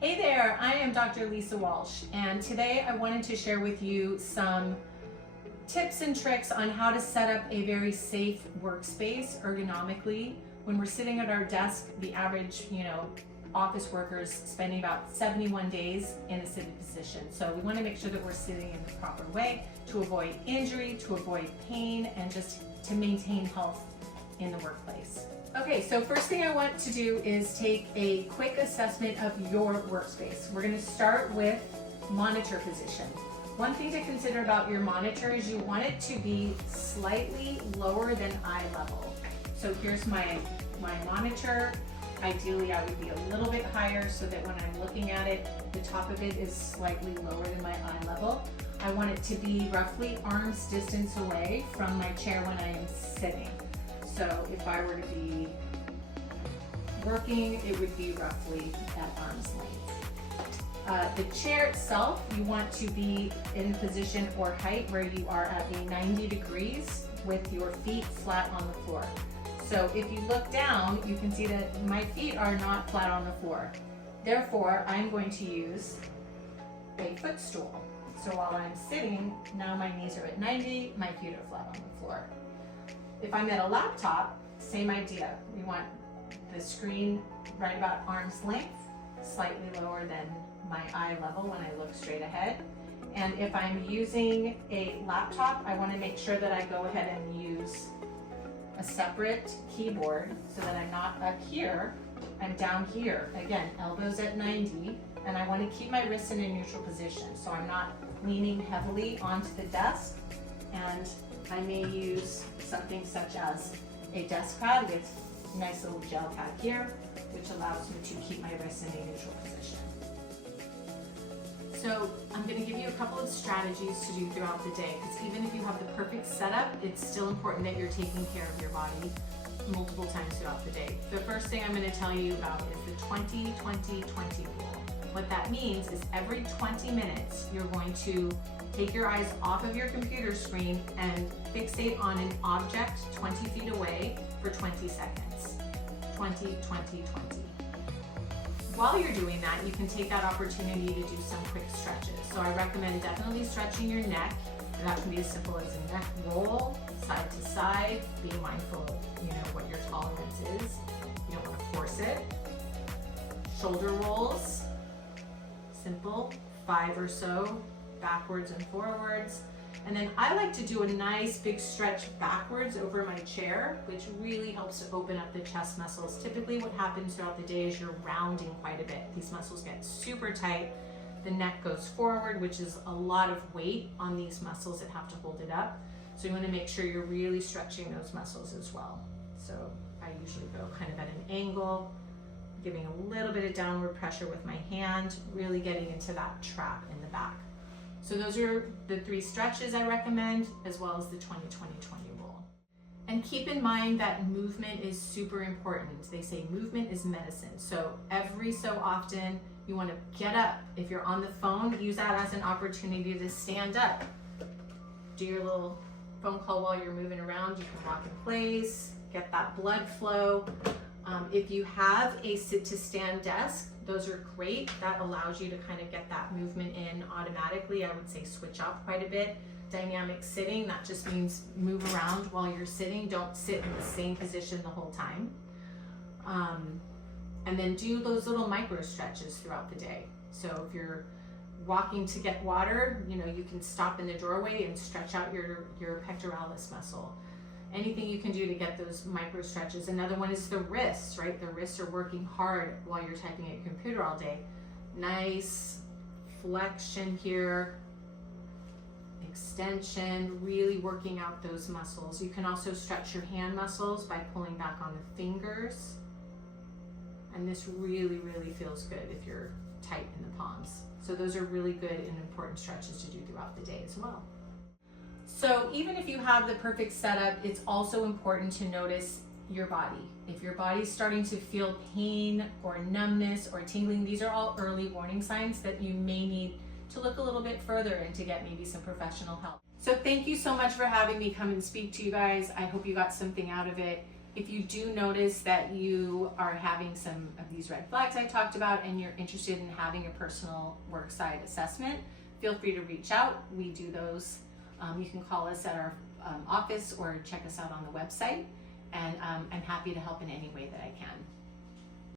Hey there, I am Dr. Lisa Walsh, and today I wanted to share with you some tips and tricks on how to set up a very safe workspace ergonomically. When we're sitting at our desk, the average, office workers spending about 71 days in a sitting position. So we want to make sure that we're sitting in the proper way to avoid injury, to avoid pain, and just to maintain health in the workplace. Okay, so first thing I want to do is take a quick assessment of your workspace. We're going to start with monitor position. One thing to consider about your monitor is you want it to be slightly lower than eye level. So here's my monitor. Ideally, I would be a little bit higher so that when I'm looking at it, the top of it is slightly lower than my eye level. I want it to be roughly arm's distance away from my chair when I am sitting. So if I were to be working, it would be roughly at arm's length. The chair itself, you want to be in position or height where you are at a 90 degrees with your feet flat on the floor. So if you look down, you can see that my feet are not flat on the floor. Therefore, I'm going to use a footstool. So while I'm sitting, now my knees are at 90, my feet are flat on the floor. If I'm at a laptop, same idea. We want the screen right about arm's length, slightly lower than my eye level when I look straight ahead. And if I'm using a laptop, I want to make sure that I go ahead and use a separate keyboard so that I'm not up here, I'm down here. Again, elbows at 90, and I want to keep my wrists in a neutral position. So I'm not leaning heavily onto the desk, and I may use something such as a desk pad with a nice little gel pad here, which allows me to keep my wrists in a neutral position. So I'm going to give you a couple of strategies to do throughout the day, because even if you have the perfect setup, it's still important that you're taking care of your body multiple times throughout the day. The first thing I'm going to tell you about is the 20-20-20 rule. What that means is every 20 minutes, you're going to take your eyes off of your computer screen and fixate on an object 20 feet away for 20 seconds. 20-20-20. While you're doing that, you can take that opportunity to do some quick stretches. So I recommend definitely stretching your neck. And that can be as simple as a neck roll, side to side, being mindful of what your tolerance is. You don't want to force it. Shoulder rolls, simple, 5 or so, backwards and forwards. And then I like to do a nice big stretch backwards over my chair, which really helps to open up the chest muscles. Typically what happens throughout the day is you're rounding quite a bit. These muscles get super tight. The neck goes forward, which is a lot of weight on these muscles that have to hold it up. So you want to make sure you're really stretching those muscles as well. So I usually go kind of at an angle, giving a little bit of downward pressure with my hand, really getting into that trap in the back. So those are the 3 stretches I recommend, as well as the 20-20-20 rule. And keep in mind that movement is super important. They say movement is medicine. So every so often you want to get up. If you're on the phone, use that as an opportunity to stand up. Do your little phone call while you're moving around. You can rock in place, get that blood flow. If you have a sit to stand desk, those are great. That allows you to kind of get that movement in automatically. I would say switch off quite a bit. Dynamic sitting, that just means move around while you're sitting. Don't sit in the same position the whole time. And then do those little micro stretches throughout the day. So if you're walking to get water, you can stop in the doorway and stretch out your pectoralis muscle. Anything you can do to get those micro stretches. Another one is the wrists, right? The wrists are working hard while you're typing at your computer all day. Nice flexion here, extension, really working out those muscles. You can also stretch your hand muscles by pulling back on the fingers. And this really, really feels good if you're tight in the palms. So those are really good and important stretches to do throughout the day as well. So even if you have the perfect setup, it's also important to notice your body. If your body's starting to feel pain or numbness or tingling, these are all early warning signs that you may need to look a little bit further and to get maybe some professional help. So thank you so much for having me come and speak to you guys. I hope you got something out of it. If you do notice that you are having some of these red flags I talked about and you're interested in having a personal worksite assessment, feel free to reach out. We do those. You can call us at our office or check us out on the website, and I'm happy to help in any way that I can.